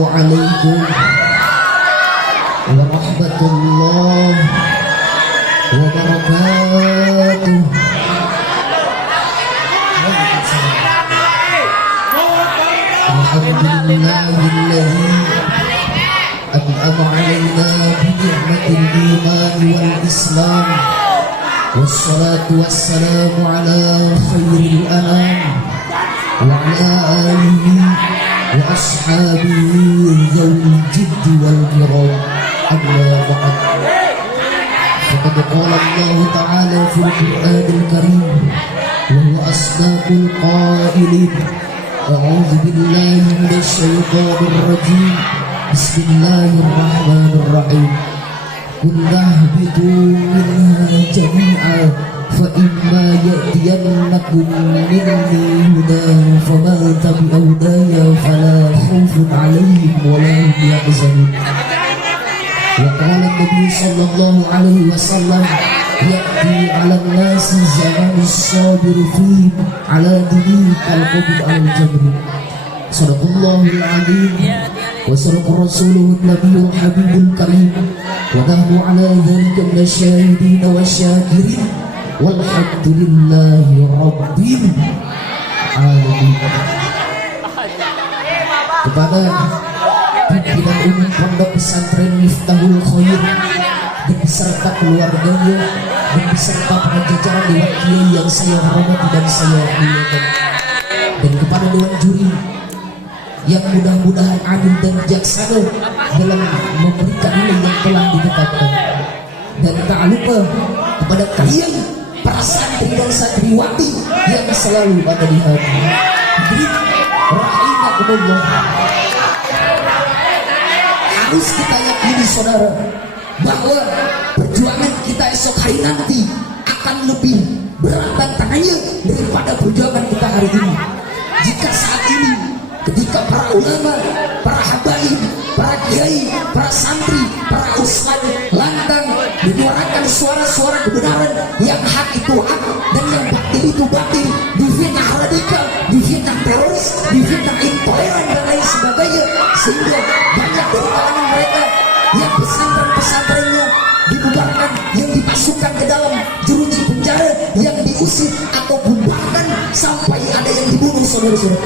Assalamualaikum warahmatullahi wabarakatuh. Alhamdulillahilladzi an'ama 'alaina bi ni'matil iman wal islam. Wassalatu wassalamu ala khairil anam wa ala alihi wa ashabihi dzawil jiddi wal kiram. Amma ba'd. Faqad qala Allah ta'ala fil Qur'anil Karim wa huwa asdaqul qailin. A'udzu billahi minasy syaithanir rajim. Bismillahirrahmanirrahim. Kulnahbitu minha jami'a fa imma ya'tiyannakum minni hudan faman tabi'a hudaya fala khaufun 'alaihim wa la hum yahzanun. Wa qala an-nabiy sallallahu alaihi wasallam ya'ti 'ala an-nasi zamanus sabir fihi 'ala dini al-qabd al-jabr. Sadaqallahul 'azim wa sadaqa rasuluhu an-nabiyyul habibul karim. ونحن على ذلك من الشاهدين والشاكرين والحمد لله رب العالمين. Kepada pimpinan umum Pondok Pesantren Miftahul Khair dan beserta keluarganya dan beserta para jajaran dewan kiai yang saya hormati dan saya muliakan, dan kepada dewan juri yang mudah-mudahan adil dan bijaksana dalam memberikan nilai yang telah ditetapkan, dan tak lupa kepada kalian para santri dan santriwati yang selalu ada di hati. Rahimakumullah. Harus kita yakini saudara bahwa perjuangan kita esok hari nanti akan lebih berat tantangannya daripada perjuangan kita hari ini. Jika saat ini ketika para ulama, para habaib, para kiai, para santri, para ustaz lantang menyuarakan suara-suara kebenaran, yang hak itu hak dan yang batil itu batil, difitnah radikal, difitnah teroris, difitnah intoleran dan lain sebagainya, sehingga banyak dari kalangan mereka yang pesantren-pesantrennya dibubarkan, yang dimasukkan ke dalam jeruji penjara, yang diusir ataupun bahkan sampai ada yang dibunuh, saudara-saudara.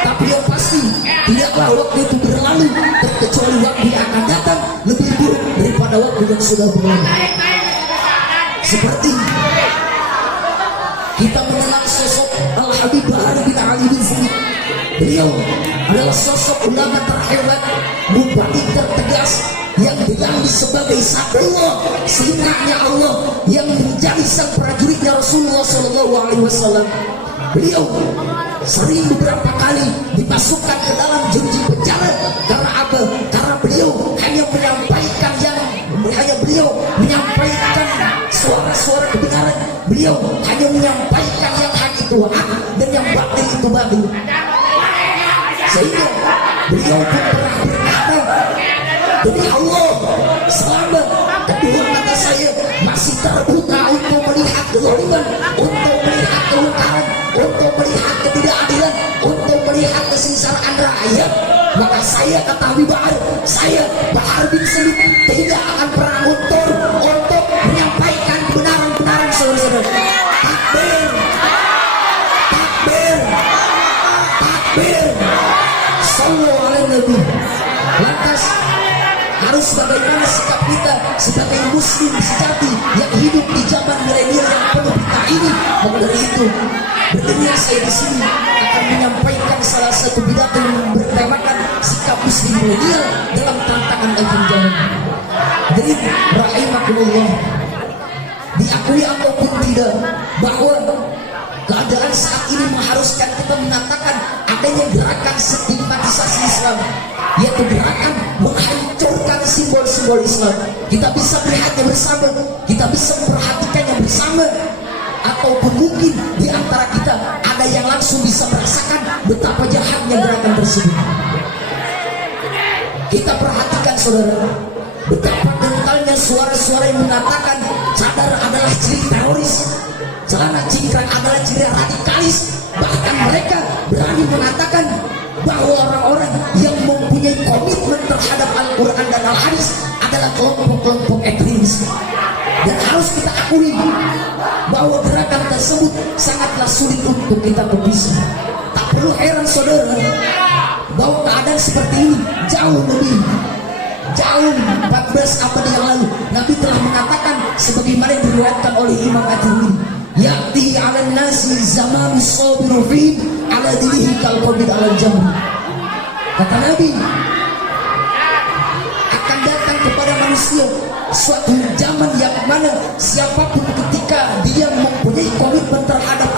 Tapi yang pasti tidaklah waktu itu berlalu, terkecuali waktu yang akan datang lebih buruk daripada waktu yang sudah berlalu. Seperti kita mengenal sosok Al-Habib Bahar bin Ali bin Zaid. Beliau adalah sosok ulama terhebat, mubalik tertegas, yang dikenal sebagai Saifullah, sinarnya Allah, yang menjadi sang prajuritnya Rasulullah SAW. Beliau sering beberapa kali dimasukkan ke dalam jeruji penjara. Karena apa? Karena beliau hanya menyampaikan suara-suara kebenaran. Beliau hanya menyampaikan yang hak itu hak dan yang batil itu batil. Sehingga beliau pun pernah berkata, demi Allah, selama kedua mata saya masih terbuka untuk melihat kezaliman, untuk melihat kemungkaran, untuk melihat ketidakadilan, untuk melihat kesengsaraan rakyat, maka saya kata Habib Bahar, saya Bahar bin Zaid tidak akan pernah mundur untuk menyampaikan kebenaran-kebenaran, saudara-saudara. Takbir, takbir, takbir, sallallahu alaihi nabi. Lantas harus bagaimana sikap kita sebagai muslim sejati yang hidup di zaman milenial yang penuh bid'ah ini? Maka dari itu, berdirinya saya di sini akan menyampaikan salah satu pidato yang bertemakan sikap muslim milenial dalam tantangan akhir zaman. Jadi, rahimakumullah, diakui ataupun tidak bahwa keadaan saat ini mengharuskan kita mengatakan adanya gerakan stigmatisasi Islam, yaitu gerakan menghancurkan simbol-simbol Islam. Kita bisa melihatnya bersama, kita bisa memperhatikannya bersama, ataupun mungkin di antara kita ada yang langsung bisa merasakan betapa jahatnya gerakan tersebut. Kita perhatikan saudara, betapa kentalnya suara-suara yang mengatakan cadar adalah ciri teroris, celana cingkrang adalah ciri radikalis. Bahkan mereka berani mengatakan bahwa orang-orang yang mempunyai komitmen terhadap Al-Quran dan Al-Hadis adalah kelompok-kelompok ekstremis. Dan harus kita akui bahwa gerakan tersebut sangatlah sulit untuk kita berpisah. Tak perlu heran saudara bahwa keadaan seperti ini jauh 14 abad yang lalu Nabi telah mengatakan sebagaimana yang diriwayatkan oleh Imam At-Tirmidzi, ya'ti 'alan nasi zaman sabiru fihim 'ala dinihi kal qabid 'ala jamr. Kata Nabi, akan datang kepada manusia suatu zaman yang mana siapapun ketika dia mempunyai komitmen terhadap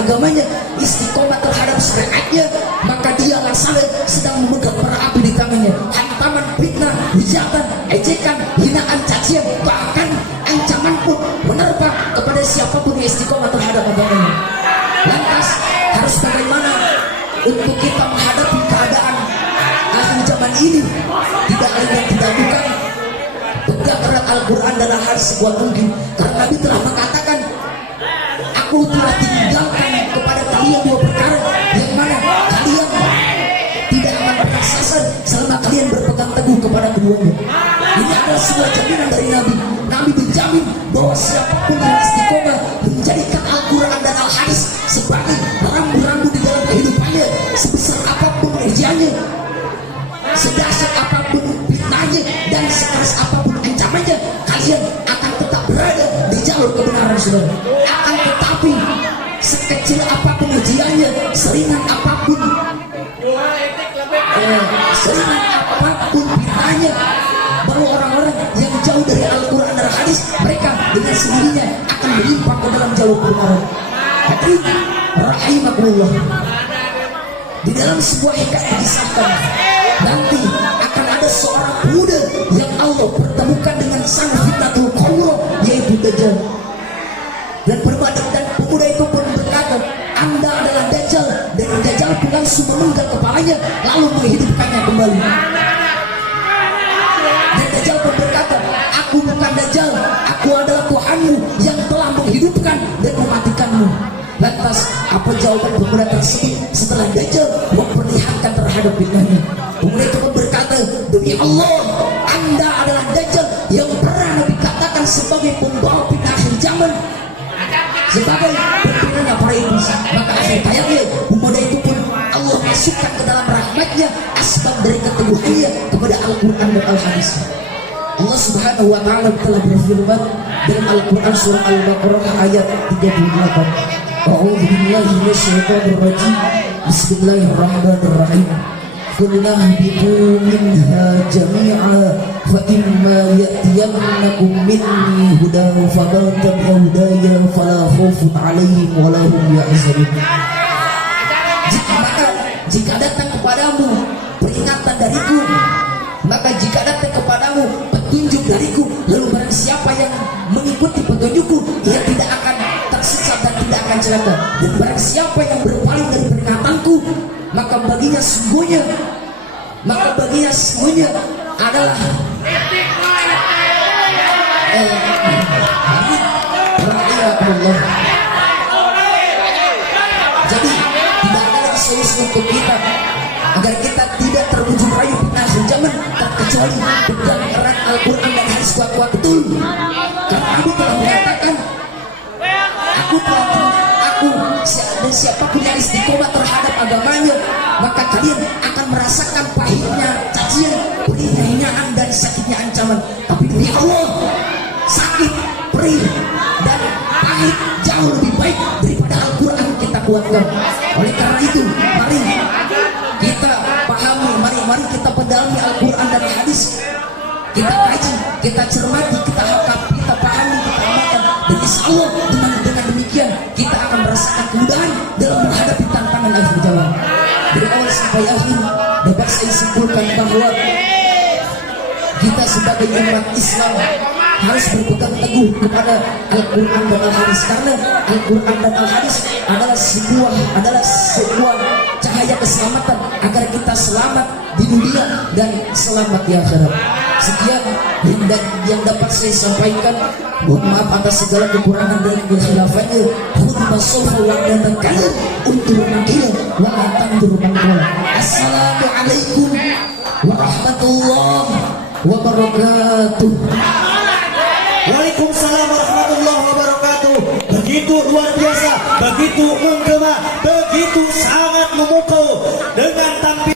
agamanya, istiqomah terhadap syariatnya, maka dia laksana sedang memegang bara api di tangannya. Hantaman, fitnah, hujatan, ejekan, hinaan, cacian, bahkan ancaman pun menerpa kepada siapapun yang istiqomah terhadap agamanya. Lantas harus bagaimana untuk kita menghadapi keadaan akhir zaman ini? Tidak lain dan tidak bukan pegang erat Al-Quran dan Al-Hadis sekuat mungkin, karena Nabi telah mengatakan, aku telah tinggalkan kepada kalian dua perkara yang mana kalian tidak akan pernah sasar selama kalian berpegang teguh kepada keduanya. Ini adalah sebuah jaminan dari Nabi. Nabi menjamin bahwa siapapun yang istiqomah menjadikan Al-Quran dan Al-Hadis sebagai rambu-rambu di dalam kehidupannya, sebesar apapun ujiannya, sedahsyat apapun fitnahnya, dan sekeras apapun ancamannya, kalian akan tetap berada di jalur kebenaran, saudara. Akan tetapi sekecil apapun ujiannya, seringan apapun fitnahnya, bahwa orang-orang yang jauh dari Al-Quran dan Hadis, mereka dengan sendirinya akan melimpah ke dalam jalur kebenaran. Hadirin rahimakumullah, di dalam sebuah hikayat disahkan nanti akan ada seorang pemuda yang Allah pertemukan dengan sang fitnatul kubra, yaitu Dajjal. Dan pemuda itu pun berkata, Anda adalah Dajjal. Dan Dajjal pun langsung memenggal kepalanya lalu menghidupkannya kembali. Dan Dajjal pun berkata, aku bukan Dajjal, aku adalah Tuhanmu yang telah menghidupkan dan mematikanmu. Lantas apa jawaban pemuda tersebut setelah Dajjal memperlihatkan terhadap fitnahnya? Pemuda itu pun berkata, demi Allah, Anda adalah Dajjal yang pernah dikatakan sebagai pembawa fitnah akhir zaman, sebagai pimpinannya para iblis. Maka akhir hayatnya pemuda itu pun Allah masukkan ke dalam rahmatnya asbab dari keteguhannya kepada Al-Quran dan Al-Hadis. Allah Subhanahu wa ta'ala telah berfirman dalam Al-Quran surah Al-Baqarah ayat 38. A'udzu billahi minasyaitonir rajim. Bismillahirrahmanirrahim. Qul nahbitu minha jami'a fa imma ya'tiyannakum minni hudan faman tabi'a hudaya fala khaufun 'alaihim wa la hum yahzanun. Jika datang kepadamu peringatan dariku, maka jika datang kepadamu petunjuk dariku, lalu barang siapa yang mengikuti petunjukku, ia tidak akan tersesat dan tidak akan celaka. Dan barang siapa yang berpaling dari peringatanku, maka baginya sesungguhnya adalah Allah. Jadi tidak ada lagi solusi untuk kita agar kita tidak terbujuk rayu fitnah akhir zaman, terkecuali pegang erat Al-Quran dan Hadis kuat-kuat betul. Karena Nabi telah mengatakan, aku dan siapapun yang istiqomah terhadap agamanya, maka kalian akan merasakan pahitnya cacian, pedihnya hinaan, dan sakitnya ancaman. Tapi demi Allah, sakit, perih, dan pahit jauh lebih baik daripada Al-Quran kita kuatkan. Oleh karena itu, mari kita pahami, mari kita pedalami Al-Quran dan Hadis. Kita kaji, kita cermati, kita hakam, kita pahami, kita amalkan. Dan insya Allah dengan demikian kita akan merasakan kemudahan dalam menghadapi tantangan akhir zaman. Dari awal sampai akhir dapat saya simpulkan bahwa kita sebagai umat Islam harus berpegang teguh kepada Al-Quran dan Al-Hadis, karena Al-Quran dan Al-Hadis adalah sebuah cahaya keselamatan agar kita selamat di dunia dan selamat di akhirat. Sekian yang dapat saya sampaikan. Mohon maaf atas segala kekurangan dan kekhilafannya. Khutbah sofa dan kalian untuk mengira wa'atan turmankola. Assalamualaikum warahmatullahi wabarakatuh. Waalaikumsalam warahmatullahi wabarakatuh. Begitu luar biasa, begitu menggema, begitu